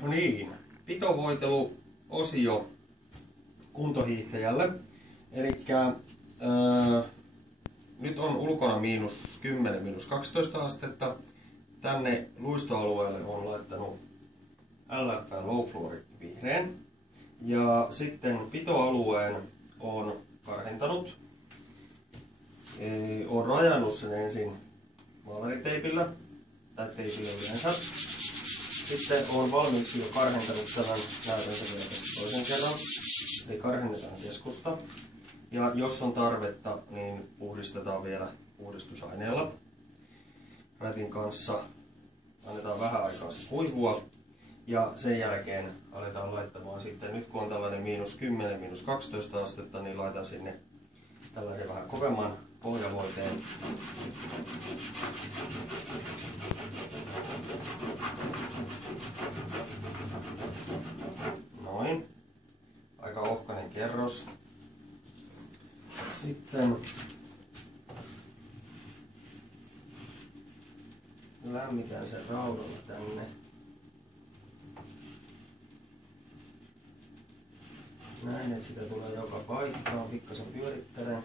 No niin, pitovoiteluosio kuntohiihtäjälle. Elikkä nyt on ulkona -10, -12 astetta. Tänne luistoalueelle on laittanut LF Low Floor vihreän. Ja sitten pitoalueen on karhentanut. Olen rajannut sen ensin maalariteipillä tai teipillä yleensä. Sitten olen valmiiksi jo karhentanut tämän, näytän sen vielä tässä toisen kerran. Eli karhennetaan keskusta. Ja jos on tarvetta, niin puhdistetaan vielä puhdistusaineella. Rätin kanssa annetaan vähän aikaa se kuivua. Ja sen jälkeen aletaan laittamaan sitten, nyt kun on tällainen -10, -12 astetta, niin laitan sinne tällaisen vähän kovemman pohjavoiteen. Noin. Aika ohkainen kerros. Sitten lämmitän sen raudalla tänne. Näin, että sitä tulee joka paikkaan. Pikkasen pyörittelen.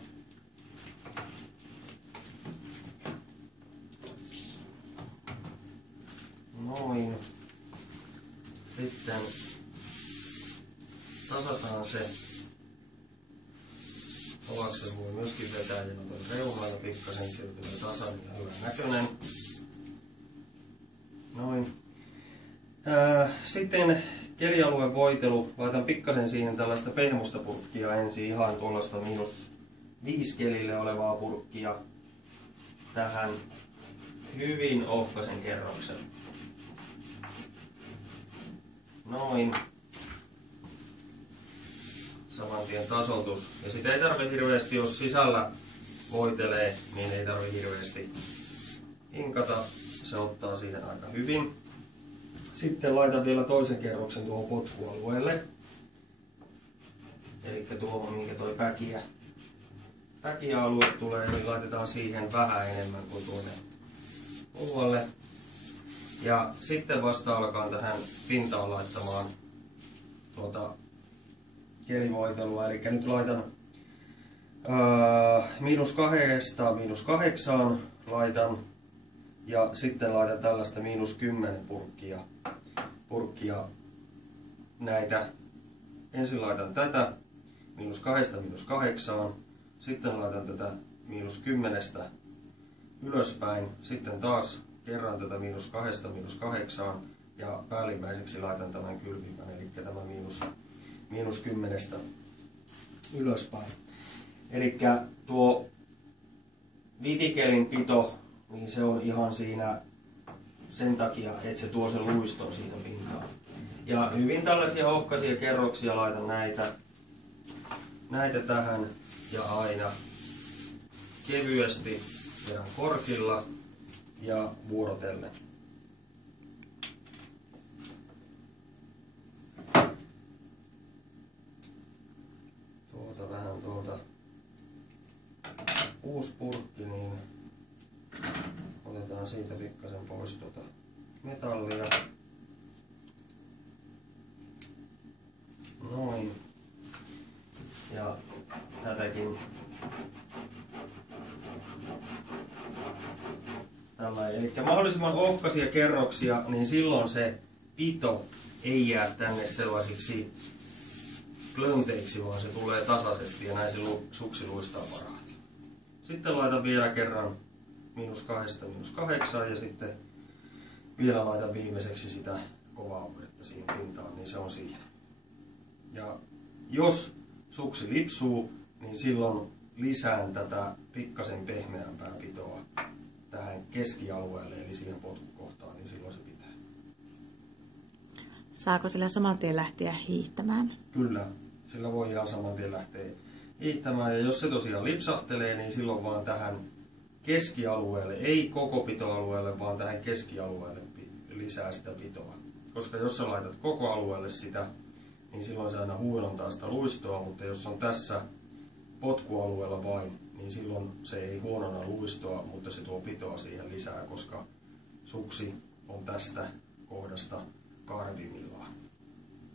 Noin. Sitten tasataan se. Ovaksi voi myöskin vetää ja noin reunalla pikkasen, sieltä tulee tasainen ja hyvän näköinen. Noin. Sitten kelialueen voitelu. Laitan pikkasen siihen tällaista pehmusta purkkia ensin, ihan tuollaista -5 kelille olevaa purkkia tähän hyvin ohkaisen kerroksen. Noin. Saman tien tasoitus. Ja sitä ei tarvitse hirveästi, jos sisällä voitelee, niin ei tarvitse hirveästi hinkata. Se ottaa siihen aika hyvin. Sitten laitan vielä toisen kerroksen tuohon potkualueelle. Eli tuohon, minkä toi päkialue tulee, niin laitetaan siihen vähän enemmän kuin tuonne muualle. Ja sitten vasta alkaa tähän pintaan laittamaan kelivoitelua. Eli nyt laitan -2–8 laitan. Ja sitten laitan tällaista -10 purkkia näitä. Ensin laitan tätä -2–8. Sitten laitan tätä -10 ylöspäin. Sitten taas kerran tätä -2–8. Ja päällimmäiseksi laitan tämän kylmimmän, eli tämä -10 ylöspäin. Eli tuo vitikelin pito, niin se on ihan siinä sen takia, että se tuo sen luiston siihen pintaan. Ja hyvin tällaisia ohkaisia kerroksia laitan näitä tähän ja aina kevyesti vedän korkilla ja vuorotellen. Vähän tuolta uusi purkki, niin otetaan siitä pikkasen pois metallia. Noin. Ja tätäkin tällainen. Eli mahdollisimman ohkaisia kerroksia, niin silloin se pito ei jää tänne sellaisiksi klönteiksi, vaan se tulee tasaisesti ja näin se suksi luistaa parhaiten. Sitten laitan vielä kerran -2–8 ja sitten vielä laitan viimeiseksi sitä kovaa uudetta siihen pintaan, niin se on siinä. Ja jos suksi lipsuu, niin silloin lisään tätä pikkasen pehmeämpää pitoa tähän keskialueelle, eli siihen potkukohtaan, niin silloin se pitää. Saako sillä saman tien lähteä hiihtämään? Kyllä, sillä voi ihan saman tien lähteä hiihtämään. Ja jos se tosiaan lipsahtelee, niin silloin vaan tähän keskialueelle, ei koko pitoalueelle, vaan tähän keskialueelle lisää sitä pitoa. Koska jos sä laitat koko alueelle sitä, niin silloin se aina huilontaa sitä luistoa, mutta jos on tässä potkualueella vain, niin silloin se ei huonona luistoa, mutta se tuo pitoa siihen lisää, koska suksi on tästä kohdasta karvimillaan.